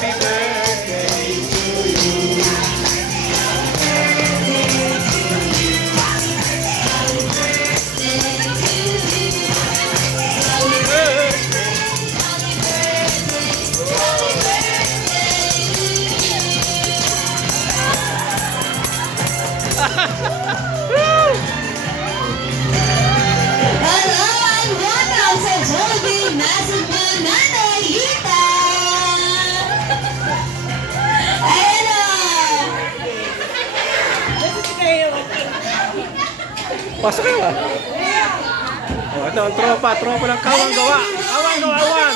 Happy birthday to you. Hello and welcome sa Jollibee Massive Banana Hita! Ayan o! Pasok kayo ah. Oh, ito ang tropa ng Kawang Gawa. Kawang Gawawan.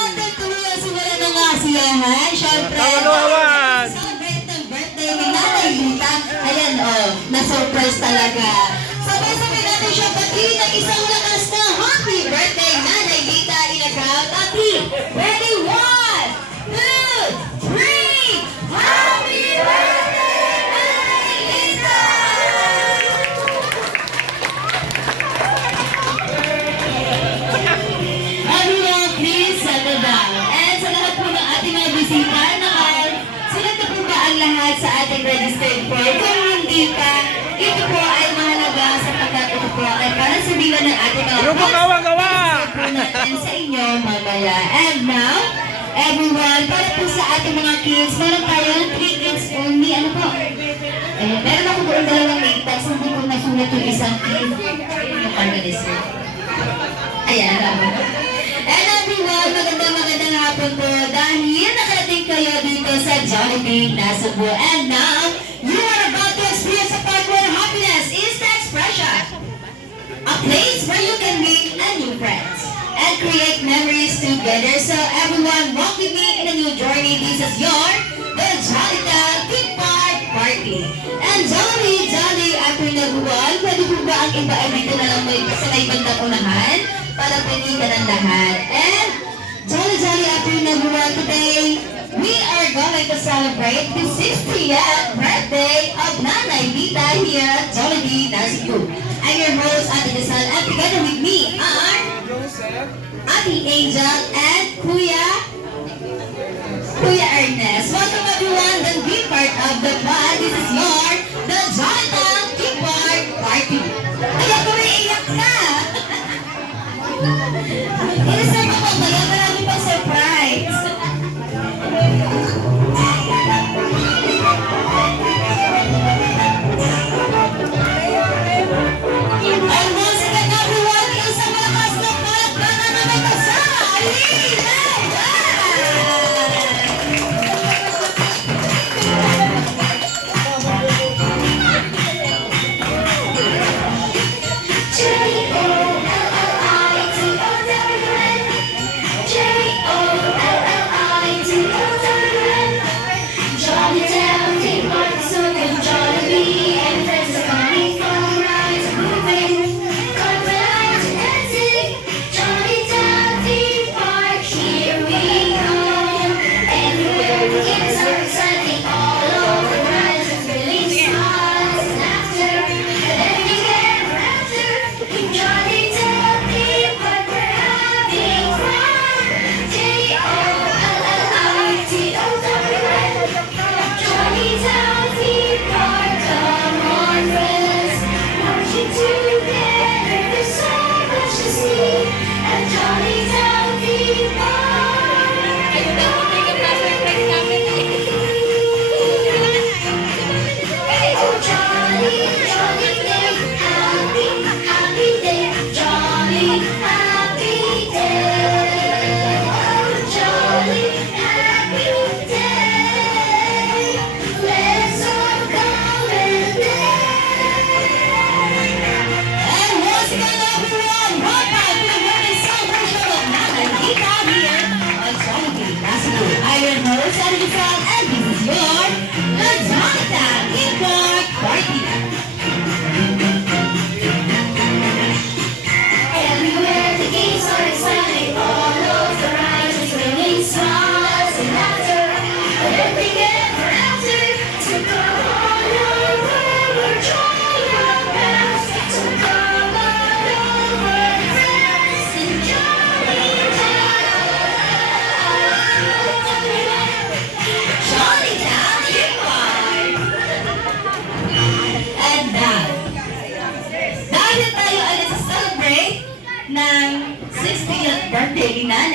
Simula na nga siyahan. Siyempre, Kawang Gawawan. celebrate ng birthday ni Nanay Hita. Ayan o, na-surprise talaga. Sabay-sabay natin siya batiin ng isang lakas na happy birthday Nanay Hita in a crowd. Happy! Ready? 1, 2, 3! Happy birthday Nanay Hita! Everyone, please settle down. And sa lahat po ng ating mga bisita, silat na po ba ang lahat sa ating registered form? Kung hindi pa, ito po ay mahalaga sapagkat ito po ay para sa bilan ng ating mga Grupo Kawang Gawa. po natin sa inyo mamaya. And now, everyone, para po sa ating mga kids, meron tayong 3 kids only. Ano po? Meron ako doon 2 mates, hindi ko nasulat yung isang kid. Yung organizer. Ayan, alam. And everyone, magandang hapon po dahil nakarating kayo dito sa Jollibee Cebu. And now, you are about to experience a part where happiness is the expression. A place where you can meet new friends and create memories together. So everyone, walk with me in a new journey. This is your The Jollitown Big Park Party. And jolly after nabuwan, pwede po ba ang iba ay dito na lang sa may bandang unahan para pinitan ng lahat. And jolly after nabuwan today, we are going to celebrate the 60th birthday of Nanay Hita here at Jollibee Cebu. I'm your host, Ate Desal, and together with me are Ate Angel and Kuya Ernest. Welcome everyone, then be part of the fun. This is your The Jollitown Big Park Party. Kaya kung naiiyak na. Inisip ako, kaya marami pang surprise. And once again, everyone, isang malakas na palakpakan na may kasama. Alina!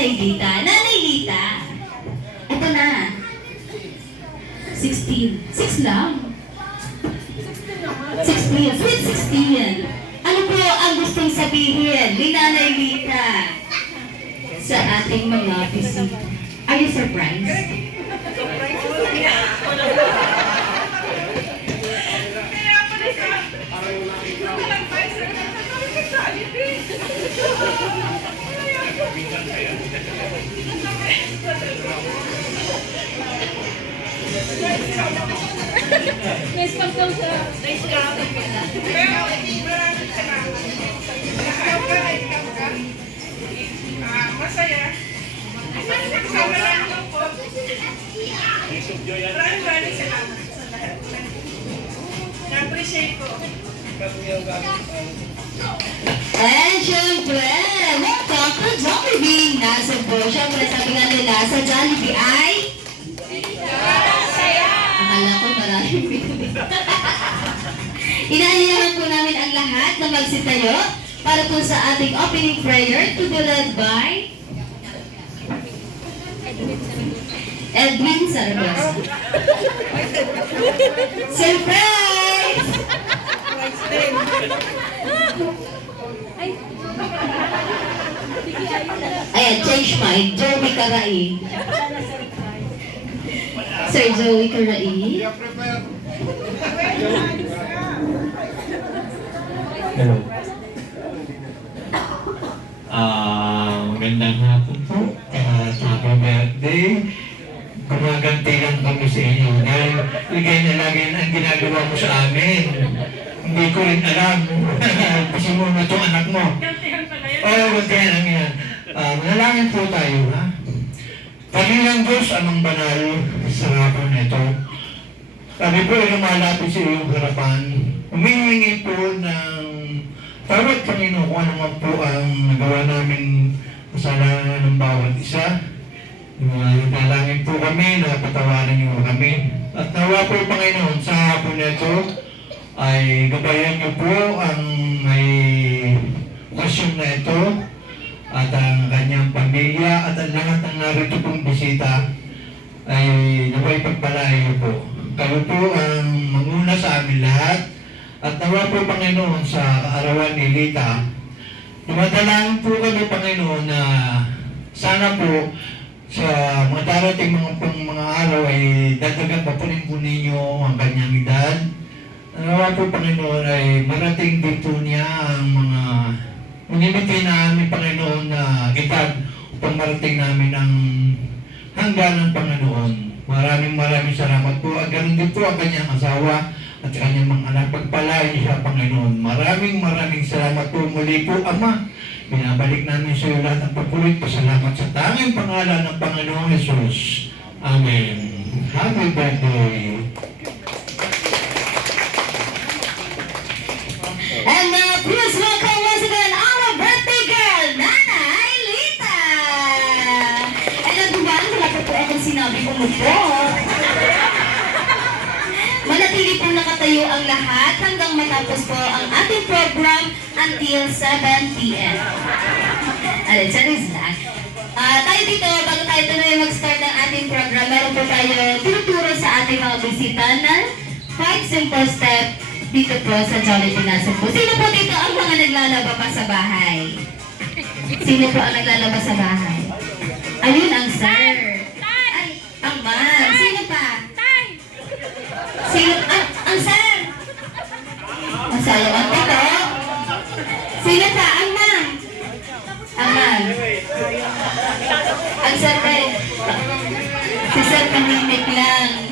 Nanay Lita. Nanay Lita. Ito na. 16. 6 lang. 16. Sweet 16. Ano po ang gustong sabihin ni Nanay Lita sa ating mga bisita? Are you surprised? Nice pag daw siya. Nice ka. Pero, maraming salamat. Masaya. Kasama lang ako po. Maraming salamat sa lahat. Na-appreciate ko. And syempre, welcome to Jollibee. Nasa po, syempre sabi nga nila sa Jollibee ay akala ko maraming inaanyahan po namin ang lahat na magsitayo para po sa ating opening prayer to be led by Edwin Saragosa. Surprise! Ayan, change mind. Joey Karai. Sir Joey Karai. Hello. Magandang hapon po. Sa aking birthday, gumaganti lang kami sa inyo dahil ligay na lagi ang ginagawa mo sa amin. Hindi ko rin alam. Kasi mo na itong anak mo. Oo, gantihan lang yan. Manalangin po tayo, ha? Panginoong Diyos, amang banal sa hapon nito. Kami po ay lumalapit sa iyong harapan. Humihingi po ng tawad, Panginoon, kung ano man po ang nagawa namin kasalanan ng bawat isa. Nalangin po kami na patawarin niyo kami. At nawa po, Panginoon, sa hapon nito ay gabayan niyo po ang may kwestiyon na ito at ang kanyang pamilya at ang lahat ng narito pong bisita ay naway pagpalain niyo po. Kayo po ang manguna sa amin lahat at nawa po, Panginoon, sa kaarawan ni Lita. Dumadalangin po kami, Panginoon, na sana po sa mga darating mga araw ay dadagan pa po rin po ninyo ang kanyang edad. Nawa po, Panginoon, ay marating din po niya ang mga unimiti namin, Panginoon, na edad upang marating namin ang hangganan, Panginoon. Maraming salamat po. At ganun din po ang kanyang asawa at kanyang mga anak. Pagpalain siya, Panginoon. Maraming salamat po muli po, Ama. Binabalik namin sa iyo lahat ng papulit. Pasalamat sa tanging pangalan ng Panginoong Jesus. Amen. Happy birthday. And now, please welcome once again our birthday girl, Nanay Lita! And nagdumaan sa lahat po akong sinabi ko mo po. Manatili po nakatayo ang lahat hanggang matapos po ang ating program until 7 p.m. Alin, saris lang. Tayo dito, bago tayo tuloy mag-start ng ating program, meron po tayo tinuturo sa ating mga bisita na 5 simple steps dito po sa Jollibee Nasog po. Sino po dito ang mga naglalaba pa sa bahay? Sino po ang naglalaba sa bahay? Ayun ang sir. Ay, ang ma'am. Sino pa? Sino? Ang sir. Ang sayo. Ang tito. Sino pa? Ang ma'am. Ang ma'am. Ang sir din. Si sir kamimik lang.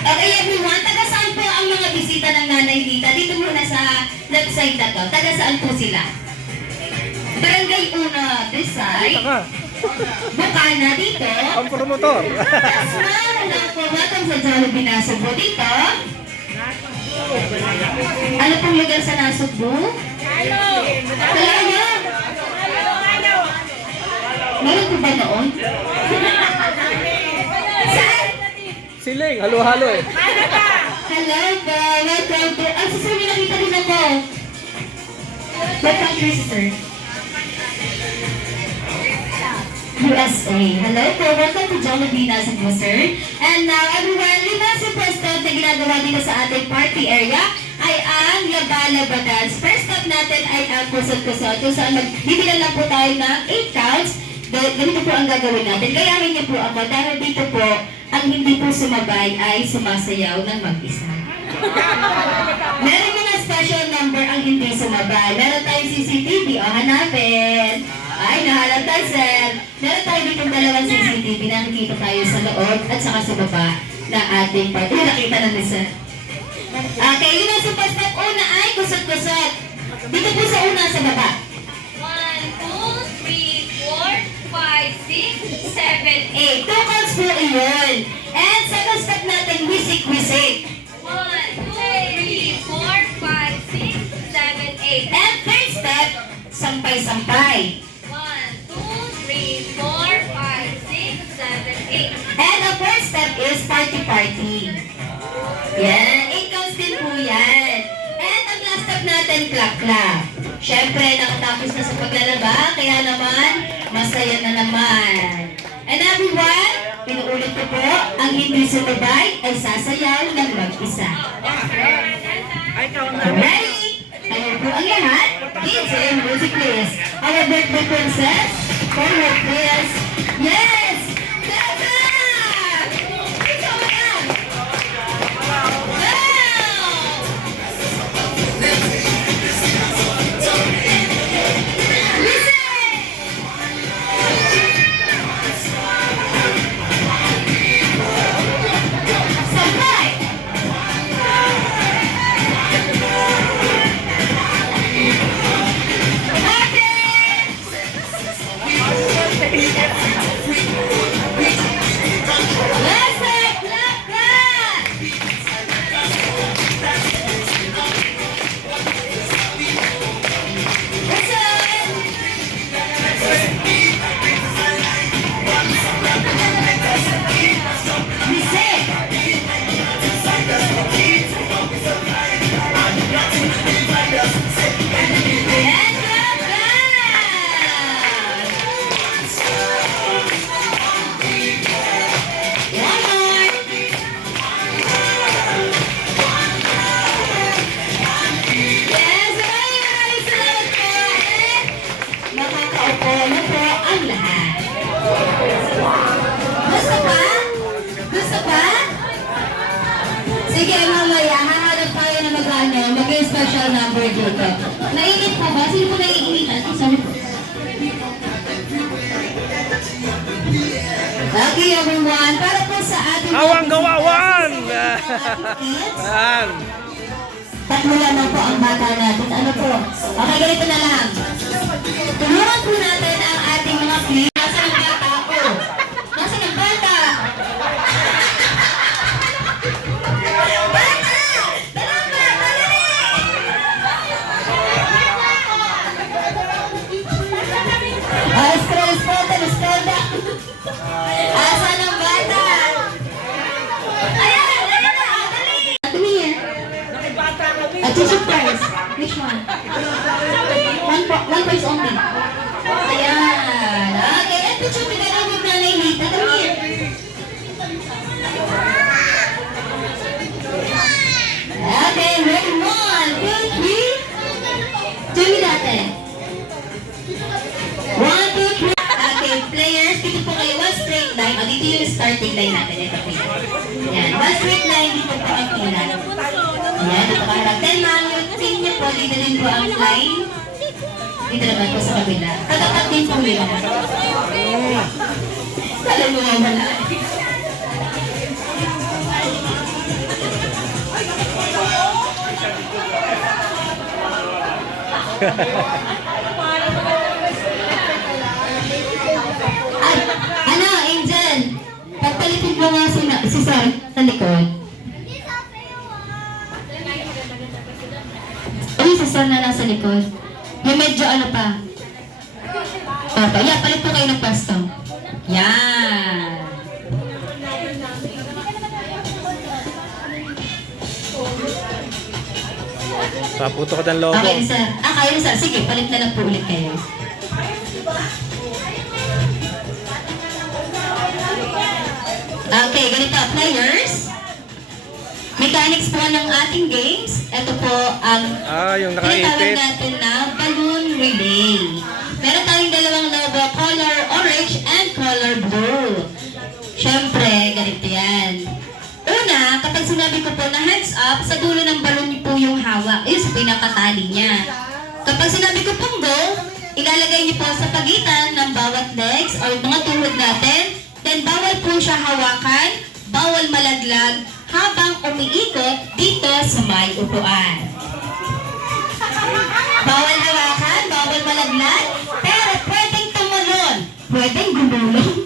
Okay everyone, taga saan po ang mga bisita ng Nanay Lita? Dito muna sa left side na to. Taga saan po sila? Barangay Una, this side. Bukana dito. Ang promotor. Yes, ma'am. Wala po. Welcome sa Jollibee Nasugbo dito. Ano pong lugar sa Nasugbo? Kalayo. Meron po ba noon? Saan? Siling, halo-halo eh. Hello po. Welcome po. Ang sister, may nakita din ako. What country, sister? USA. Hello po, welcome to Jollibee Nasa Sir. And now, everyone, Limaso First Step na ginagawa dito sa ating party area ay ang Laba-Laba Dance. First step natin ay ang kusot-kusot. Kung saan magbibilang lang po tayo ng 8 counts. Ganito po ang gagawin natin. Gayahin niyo po ako dahil dito po, ang hindi po sumabay ay sumasayaw ng mag-isa. Meron mga special number ang hindi sumabay. Meron tayong CCTV. O, hanapin. Ay, nahalata, sir. Meron tayo dito dalawang CCTV. Nakikita tayo sa loob at saka sa baba ng ating party. Nakita na ni sir. Okay, yun ang super step. Una ay kusot-kusot. Dito po sa una sa baba. 1, 2, 3, 4, 5, 6, 7, 8. 8. 2 counts po iyon. And second step natin, wisik-wisik. 1, 2, 3, 4, 5, 6, 7, 8. And third step, sampay-sampay. 1, 2, 3, 4, 5, 6, 7, 8. And the fourth step is party-party. Yan, 8 counts din po yan. And ang last step natin, clap-clap. Siyempre, nakatapos na sa paglalaba, kaya naman, masaya na naman. And everyone, pinuulit ko po, ang hindi sumabay ay sasayaw ng mag-isa. Ready? Ayun po ang lahat. DJ, music please. Our birthday princess, forward please. Yes! Tata! Ikaw na! Wow! Sampay! Sige, mamaya, hahanap tayo na mag-special number dito. Nainit po ba? Sino po naiinitan? Sorry po. Okay, everyone. Para po sa ating... Kawang gawawan! kids, Yan. tatlo lang po ang bata natin. Ano po? Okay, ganito na lang. Tulungan po natin ang ating mga kids. Nasaan ang bata po? Nasaan ang bata? Escolta. Asan ang bata? Ayan! Ayan na! Dali! Come here. Tissue first. Which one? One place only. Ayan. Okay. And picture together with Nanay Lita. Come here. Okay. Ready? 1, 2, 3. Tell me dati. 1, 2, 3. Okay, players, dito po kayo. One straight line. O, dito yung starting line natin. Ito po yun. Yan. One straight line. Dito po ang pila. Yan. Ito ka harap. Then, ma'am, yung team niyo po, dito din po ang line. Dito naman po sa kabila. Katapat din po nila. Kala mo nga wala. Ano, Angel? Pagpalitin mo nga si Sir sa likod. Uy, si Sir na nasa likod. Yung medyo ano pa. Okay, yeah, palit po kayo ng pwesto. Yan. Paputo ko ng logo. Okay, Sir. Kayo, Sir. Sige, palit na lang po ulit kayo. Okay, ganito, players. Mechanics po ng ating games. Ito po ang Yung tinatawag nakaipit. natin na balloon relay. Meron tayong dalawang logo, color orange and color blue. Siyempre, ganito yan. Una, kapag sinabi ko po na hands up, sa dulo ng balloon po yung hawak. Yun sa pinakatali niya. Kapag sinabi ko pong go, ilalagay niyo po sa pagitan ng bawat legs or mga tuhod natin. Then, bawal po siya hawakan, bawal malaglag, habang umiikot dito sa may upuan. Bawal hawakan, bawal malaglag, pero pwedeng tumalon, pwedeng gumulong,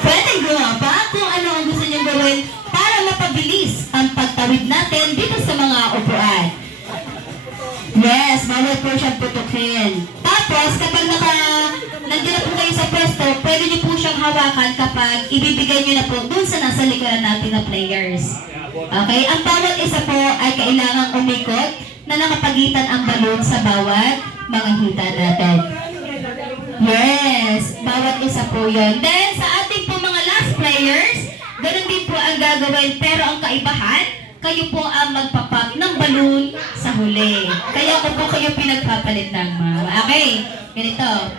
pwedeng gumapa kung ano ang gusto niyong gawin para mapabilis ang pagtawid natin dito sa mga upuan. Yes, bawal po siyang putukin. Tapos, kapag nandiyan na po kayo sa pwesto, pwede niyo po siyang hawakan kapag ibibigay niyo na po dun sa nasa likuran natin na players. Okay? Ang bawat isa po ay kailangang umikot na nakapagitan ang balon sa bawat mga hita natin. Yes, bawat isa po yun. Then, sa ating po mga last players, ganun din po ang gagawin. Pero ang kaibahan, kayo po ang magpapop ng balloon sa huli. Kaya ko po kayo pinagpapalit ng mga. Okay, ganito.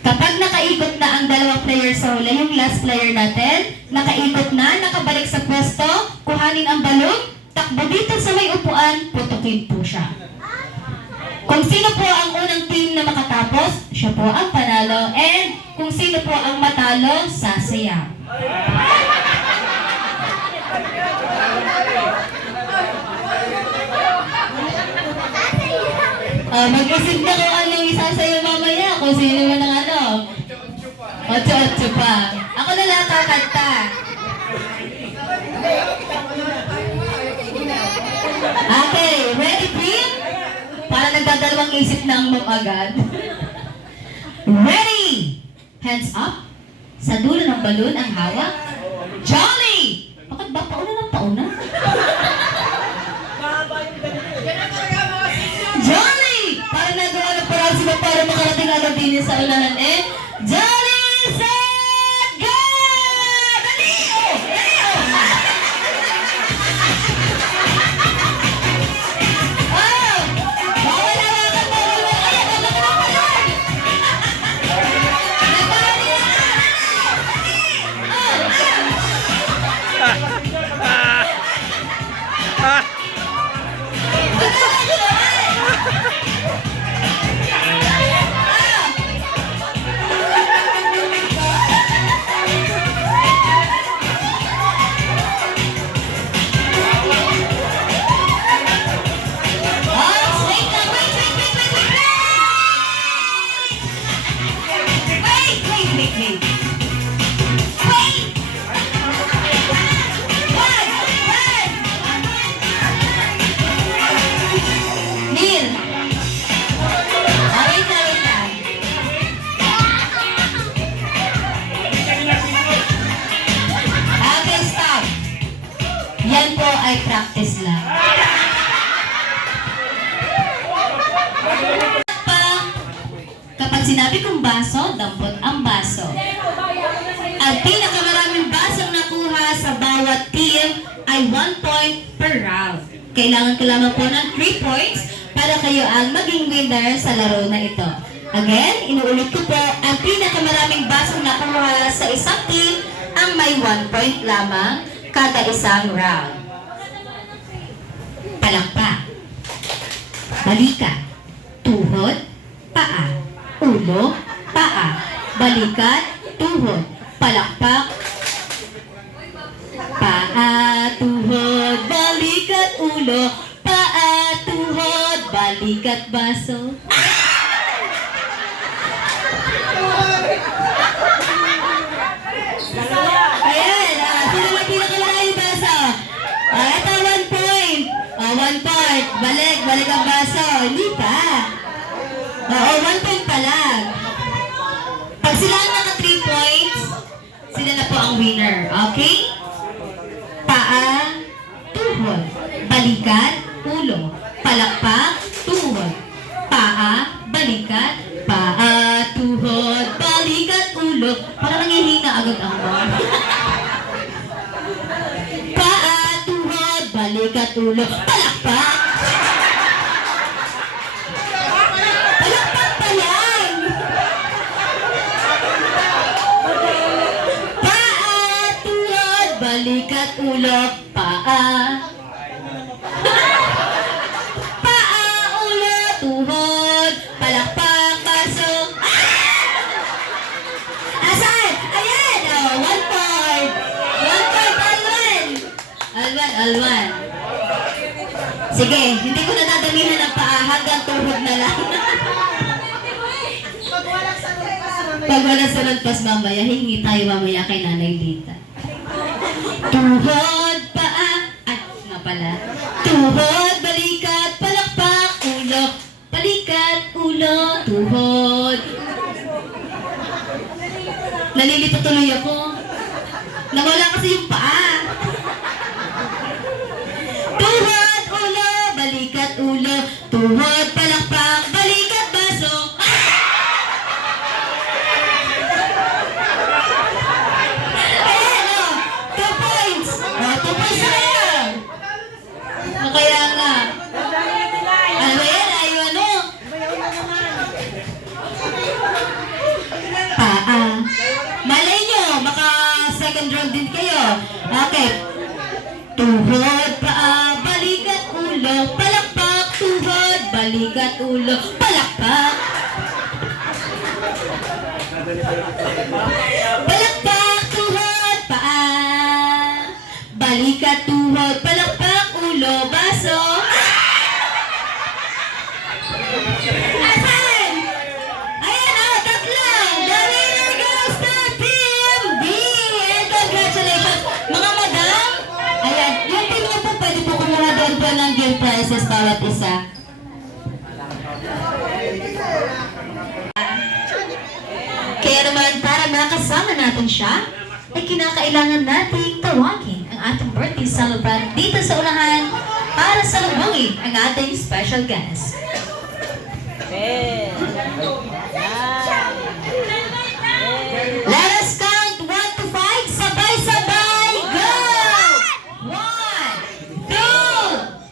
Kapag nakaikot na ang dalawang player sa huli, yung last player natin, nakaikot na, nakabalik sa pwesto, kuhanin ang balloon, takbo dito sa may upuan, putukin po siya. Kung sino po ang unang team na makatapos, siya po ang panalo. And kung sino po ang matalo, sasayaw. Mag-isip na kung anong isasayo mamaya, kung sino man ang ano. Otso-otso pa. Ako na lang kakanta. Okay, ready, team? Para nagdadalawang isip na ang agad. Ready! Hands up. Sa dulo ng balon ang hawak. Jolly! Bakit ba pauna ng pauna? Jolly! Para nagawa ng parang sila para makarating agad din sa ulanan eh. Jolly! Set! Go! Dali! Oh! Dali! Oh! Oh! Bawal hawakan! Bawal hawakan! Ay, bawal ka na pala! Nagkali na! Yan po ay practice lang. Kapag sinabi kong baso, dampot ang baso. Ang pinakamaraming basong nakuha sa bawat team ay 1 point per round. Kailangan ko lamang po ng 3 points para kayo ang maging winner sa laro na ito. Again, inuulit ko po, ang pinakamaraming basong nakuha sa isang team ang may 1 point lamang kada isang round. Palakpak, balikat, tuhod, paa, ulo, paa, balikat, tuhod, palakpak, paa, tuhod, balikat, ulo, paa, tuhod, balikat, baso. Ayan, sino may pinakalayo baso? Ito, 1 point. 1 point. Balik ang baso. Hindi pa. Oo, 1 point pa lang. Pag sila ang naka 3 points, sila na po ang winner. Okay? Paa, tuhod, balikat, ulo, palakpak, tuhod, paa, balikat, tuhod, balikat, ulo. Para nangyayari Mahihina agad ang mga. Paa, tuhod, balikat, ulo, palakpak! Palakpak pa yan! Paa, tuhod, balikat, ulo, paa. Paa, ulo, tuhod, palakpak, pasok. Asan? Ayan! Oh, 1 point! 1 point, Alwan! Alwan. Sige, hindi ko na dadamihan ng paa hanggang tuhod na lang. Pag walang salagpas mamaya, hingi tayo mamaya kay Nanay Lita. Tuhod, paa, at nga pala. Tuhod, balikat, palakpak, ulo, balikat, ulo, tuhod. Nalilito tuloy ako. Nawala kasi yung paa. Tuhod, ulo, balikat, ulo, tuhod, palakpak, balikat, baso. Ayan o, 2 points. O, 2 points na yan. O, kaya nga. Ano ba yan? Ay, ano? Paa. Malay nyo, maka second round din kayo. Okay. Tuhod, paa, balikat, ulo, palakpak, tuhod, balikat, ulo, palakpak. Palakpak, tuhod, paa, balikat, tuhod, palakpak, ulo, baso. Asan? Ayan o, tatlo. The winner goes to Team B. And congratulations, mga madam. Ayan, yung team niyo po, pwede po kumuha doon po ng gift prizes bawat isa. Kaya naman, para makasama natin siya, ay kinakailangan nating tawagin ang ating birthday celebrant dito sa unahan para salubungin ang ating special guest. Let us count 1 to 5. Sabay-sabay. Go! 1, 2,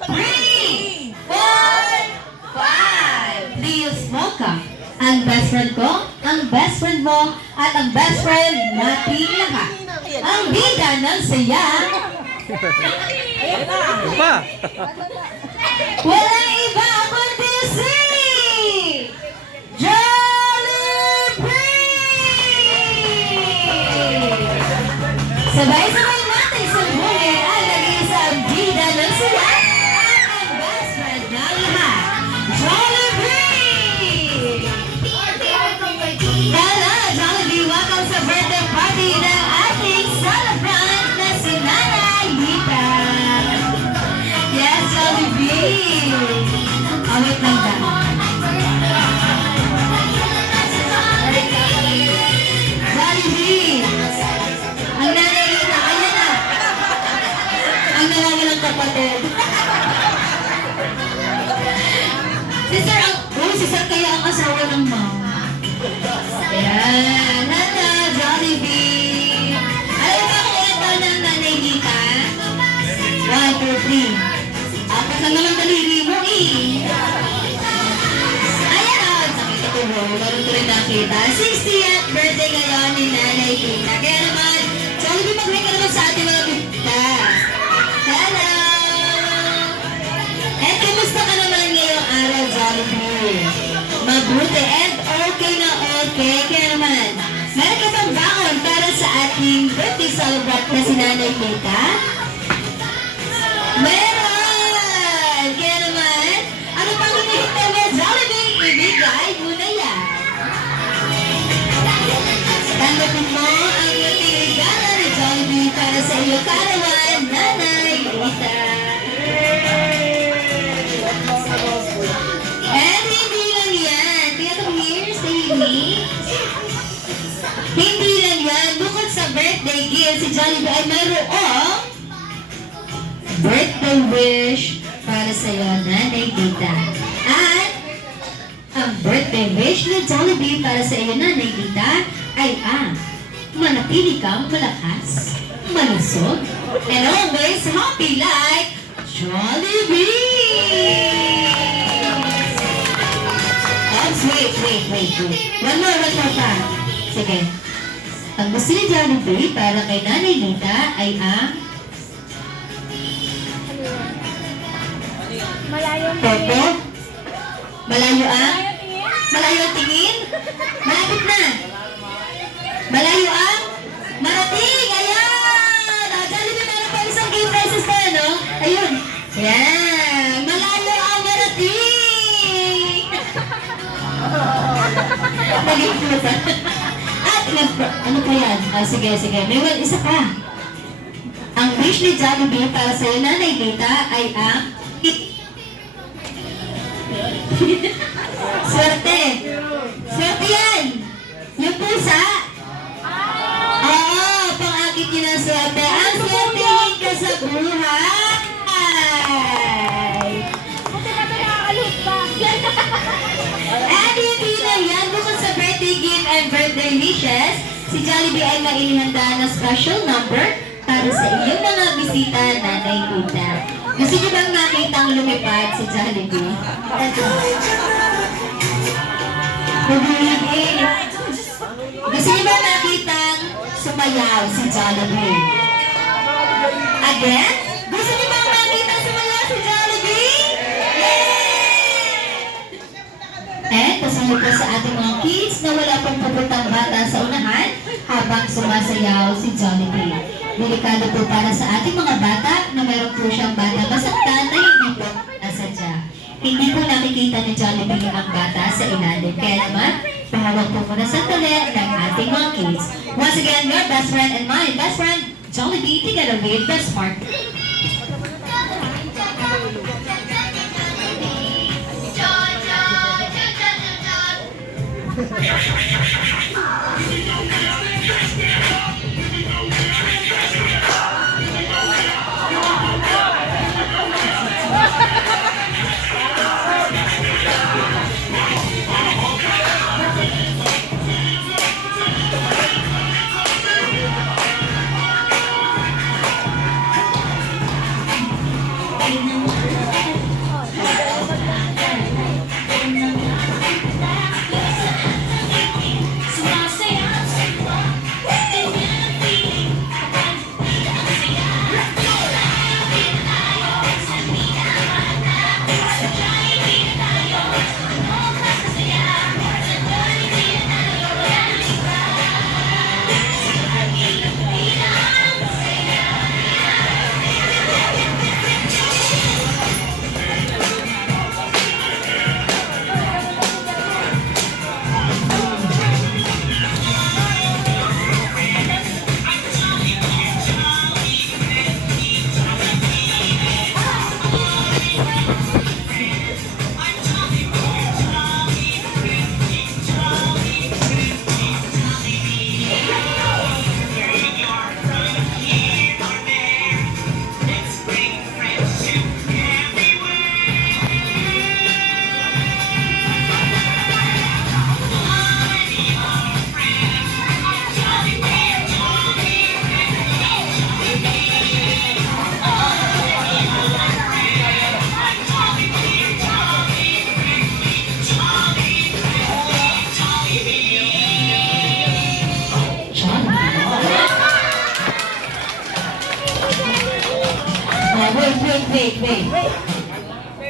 3, 4, 5. Please welcome ang best friend ko, ang best friend mo, at ang best friend nating lahat. Ang bida ng saya. Pa! Walang iba kundi si Jollibee! Sabay-sabay natin salubungin ang nag-iisang bida ng sila at ang best friend ng lahat, Jollibee! Hello, Jollibee! Welcome sa birthday party ng ating celebrant na si Nanay Lita! Yes, Jollibee! Awit lang ba? Jollibee! Ang Nanay Lita, ayan na! Ang nangangalang kapatid. Si Sir kaya ang asawa ng mom. Ayan, hello, Jollibee! Alam mo kung ilan taon ng Nanay Lita? 1, 2, 3. Apat lang naman daliri mo eh. Ayan o, nakita ko mo, meron ko rin nakita. 60th birthday ngayon ni Nanay Lita. Kaya naman, Jollibee, mag-ring ka naman sa ating mga bita. Hello! And kumusta ka naman ngayong araw, Jollibee? Mabuti and okay na okay. Kaya naman, meron ka bang baon para sa ating birthday celebrant na si Nanay Lita? Meron! Kaya naman, ano pang hinihintay mo, Jollibee? Ibigay mo na yan. Tanggapin mo ang ating regalo ni Jollibee para sa iyo, karawan, Nanay Lita. And hindi lang yan. Kaya itong here, Sadie. Hindi lang yan. Bukod sa birthday gift, si Jollibee ay mayroong birthday wish para sa iyo, Nanay Lita. At ang birthday wish ni Jollibee para sa iyo, Nanay Lita, ay ang manatili kang malakas, malusog, and always happy like Jollibee! Wait. One more pa. Sige. Ang gusto ni Jollibee para kay Nanay Lita ay ang Malayong Toto. Malayo ang? tingin. Malayo ang tingin? Malapit na. Malayo ang? Marating! Ayan! Jollibee, meron pa isang game prizes na, no? Ayun. Yan! Malayo ang marating! Nag-influence. At, ano pa yan? Sige. May isa pa. Ang wish ni Jollibee para sa Nanay Lita ay ang Swerte! Swerte yan! Yung pusa! Oo, pang-akit yun ang swerte. Ang swertehin ka sa buhay! Buti na ba nakakalot pa? At hindi na yan, bukod sa birthday gift and birthday wishes, si Jollibee ay mailihanda na special number para sa iyong mga bisita, Nanay Lita. Gusto niyo bang makitang lumipad si Jollibee? Gusto niyo ba makitang sumayaw si Jollibee? Again? Gusto niyo ba makitang sumayaw si Jollibee? Eh, kasunod po sa ating mga kids na wala pong papuntang bata sa unahan habang sumasayaw si Jollibee. Delikado po para sa ating mga bata na meron po siyang bata masaktan na hindi po nasadya. Hindi po nakikita ni Jollibee ang bata sa ilalim. Kaya naman, pahawag po muna sa tali ng ating mga kids. Once again, your best friend and my best friend, Jollibee, together with Best Smart. Wait.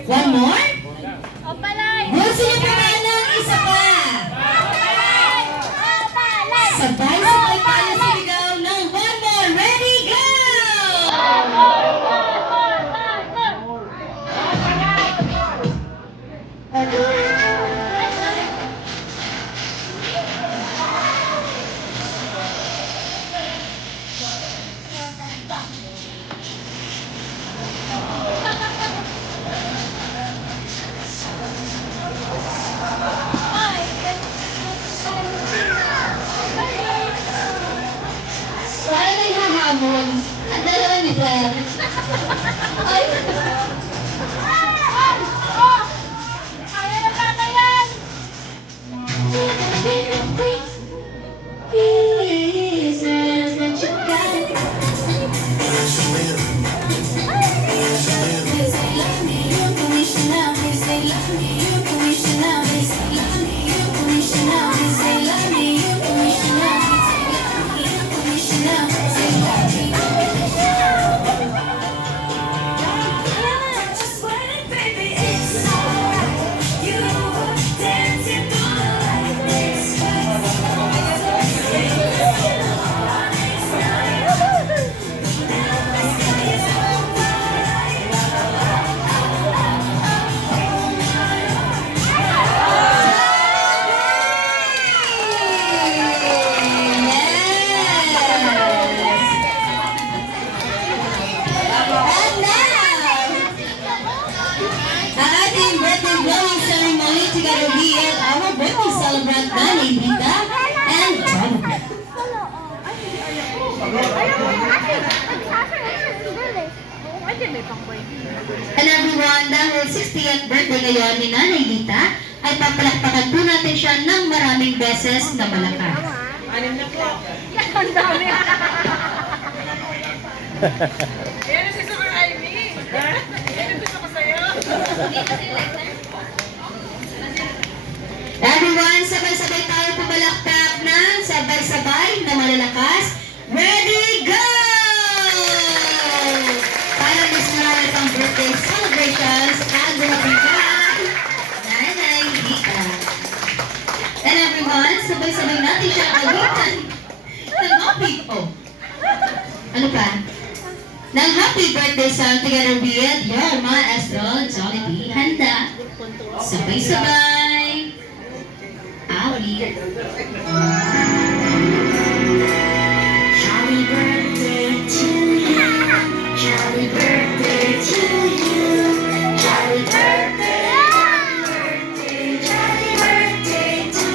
One more? O palay! Gusto niyo pa ba ng isa pa? Palay! Sabay-sabay tayo sa ligaw ng one more. Ready, go! Parang naghahamon. Ang dalawa ni Sir. Ay, Ayaw na tata yan! Please, And everyone, dahil 60th birthday ngayon ni Nanay Lita, ay papalakpakan po natin siya ng maraming beses na malakas. Anim na po. Ang dami. Yan ang gusto ko, Ivy. Yan ang gusto ko sa'yo. Everyone, sabay-sabay tayo pumalakpak ng sabay-sabay na malalakas. Ready, go! Para mas marami pang birthday celebrations at dumating ka, Nanay Lita. And everyone, sabay-sabay natin siya agitan ng happy, ano pa? Ng happy birthday song together with Yorma Astro Jollibee. Handa, sabay-sabay. Awi. Happy birthday to you. Happy birthday to you. Happy birthday. Happy birthday to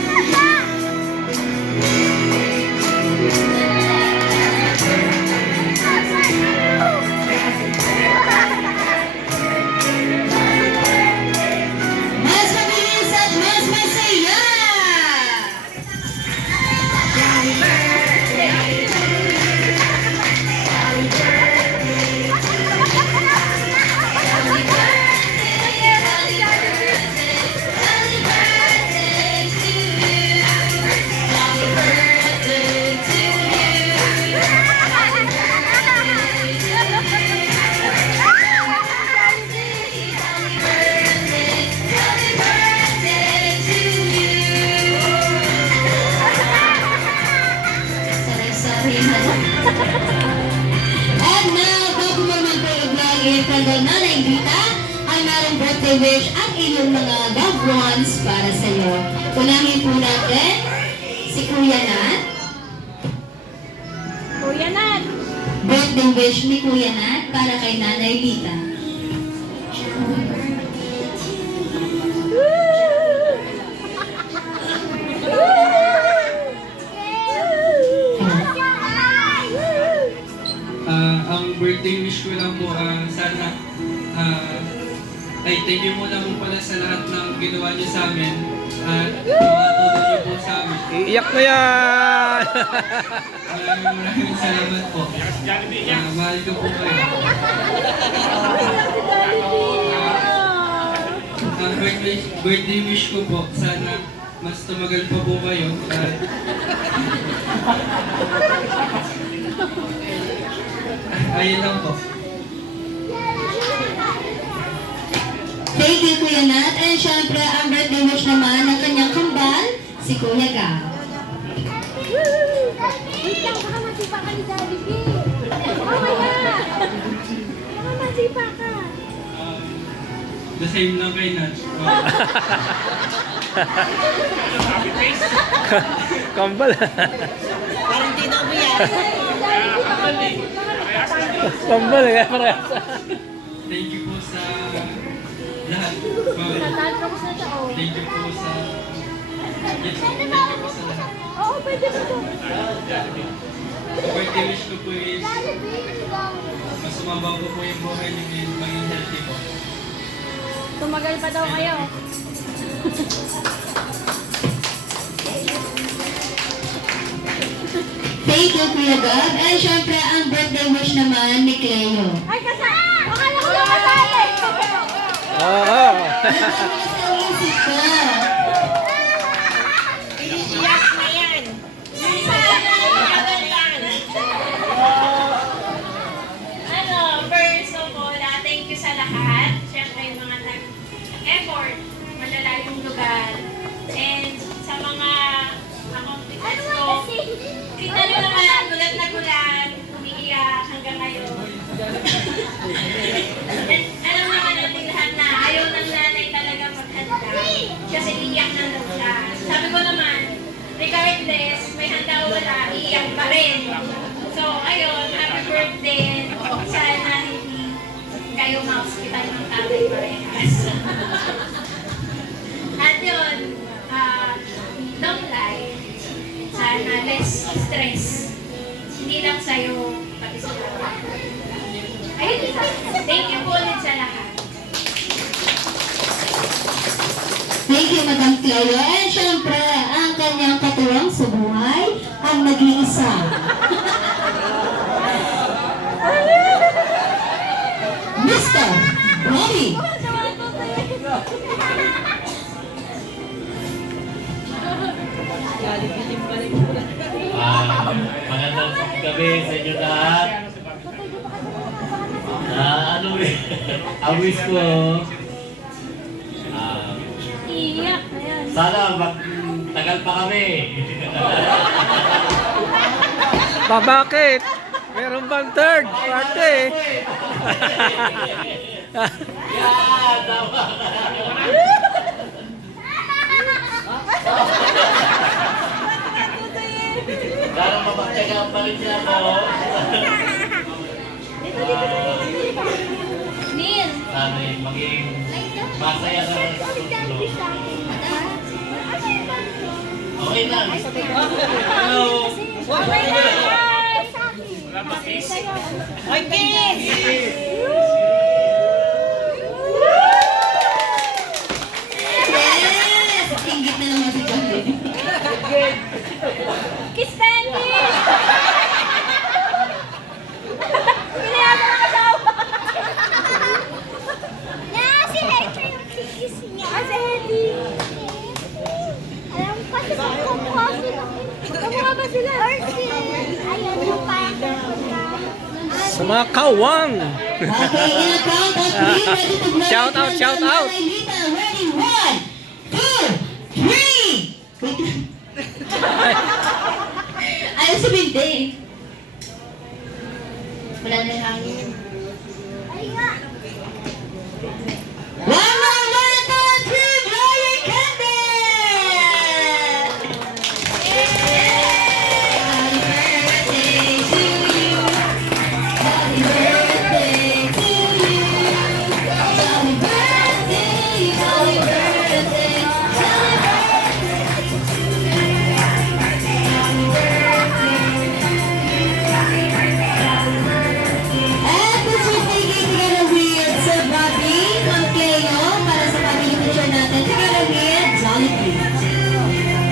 Mas mabilis at mas masaya! And now, bago mo mag-vlog kay Nanay Lita, ay narong birthday wish at inyong mga loved ones para sa iyo. Unahin po natin si Kuya Nat. Kuya Nat. Birthday wish ni Kuya Nat para kay Nanay Lita. Ang birthday wish ko lang po, sana, thank you muna po pala sa lahat ng ginawa niyo sa amin at mga tulong niyo po sa amin. Iyak na yan! Maraming salamat po. Mahal ko po kayo. Ang birthday wish ko po, sana mas tumagal pa po kayo. Ayun lang po. Thank you, Kuya Nat. And syempre, ang birthday wish naman ng kanyang kambal, si Kuya Gab. Wait lang, baka masipa ka ni Daddy B. Mamaya. Baka masipa ka. The same lang kay Nat. Kambal. Kambal eh, parehas. Thank you po sa lahat. Tatapos na siya, oh. Thank you po sa... Yes, thank you po sa lahat. Oo, pwede mo to. Birthday wish ko po is mas sumabaw po yung buhay niyo ngayon, maging healthy po. Tumagal pa daw kayo. Thank you, Kuya Gab. And syempre, ang birthday wish naman ni Cleo. Ay, kasama! Akala ko yung kasali! Oo. Nagkakas ang isip ko. Iiyak na yan! First of all, thank you sa lahat. Siyempre, yung mga nag-effort, malalayong lugar. And sa mga accomplishments ko, kita nyo naman, gulat na gulat, umiiyak hanggang ngayon. And alam naman natin lahat na ayaw ng nanay talaga maghanda. Kasi iiyak na daw siya. Sabi ko naman, regardless, may handa o wala, iiyak pa rin. So, ayun, happy birthday. Sana hindi kayo ma-hospital ng tatay parehas. At yun, long life. Sana less stress. Hindi Hindi lang sa'yo, pati sa lahat. Ayun, thank you po ulit sa lahat. Thank you, Madam Cleo. And syempre, ang kanyang katuwang sa buhay, ang nag-iisa. Mr. Robbie. Magandang gabi sa inyo lahat. Ang wish ko, Iyak na yan. sana tagal pa kami. Bakit? Meron bang third party? Yan, tama. Sana mapagtyagaan pa rin siya ako. Neil. Sana maging masaya ka rin sa susunod. Okay lang. Hello. Yes! Ingit na naman si Johnny. Kiss Candy! Pinayagan ang asawa! Si Hector yung kikiss niya. Si Hedy. Alam ko, sa kumukha sila. Kumukha ba sila? Ayun yung parang Sa mga kawang. Okay, in a count of three, ready to blow. Shout out, shout out. Lita, ready, 1, 2, 3. Wait. Ayaw si Binde. Wala na yung hangin. Ay nga! One more, 1, 2, 3, blow your candle! Happy birthday to you. Happy birthday to you. Happy birthday, happy birthday, happy And this week, taking together with Sir Bobby Moncleo para sa family picture natin together with Jollibee.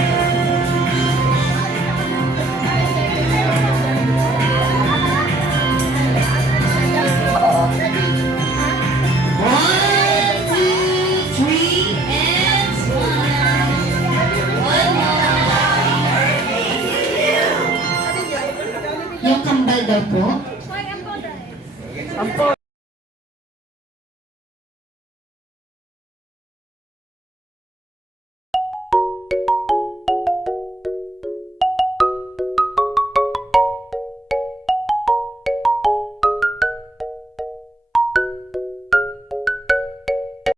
One, two, three, and smile. One more. Yung kambal daw po. Hoy, ang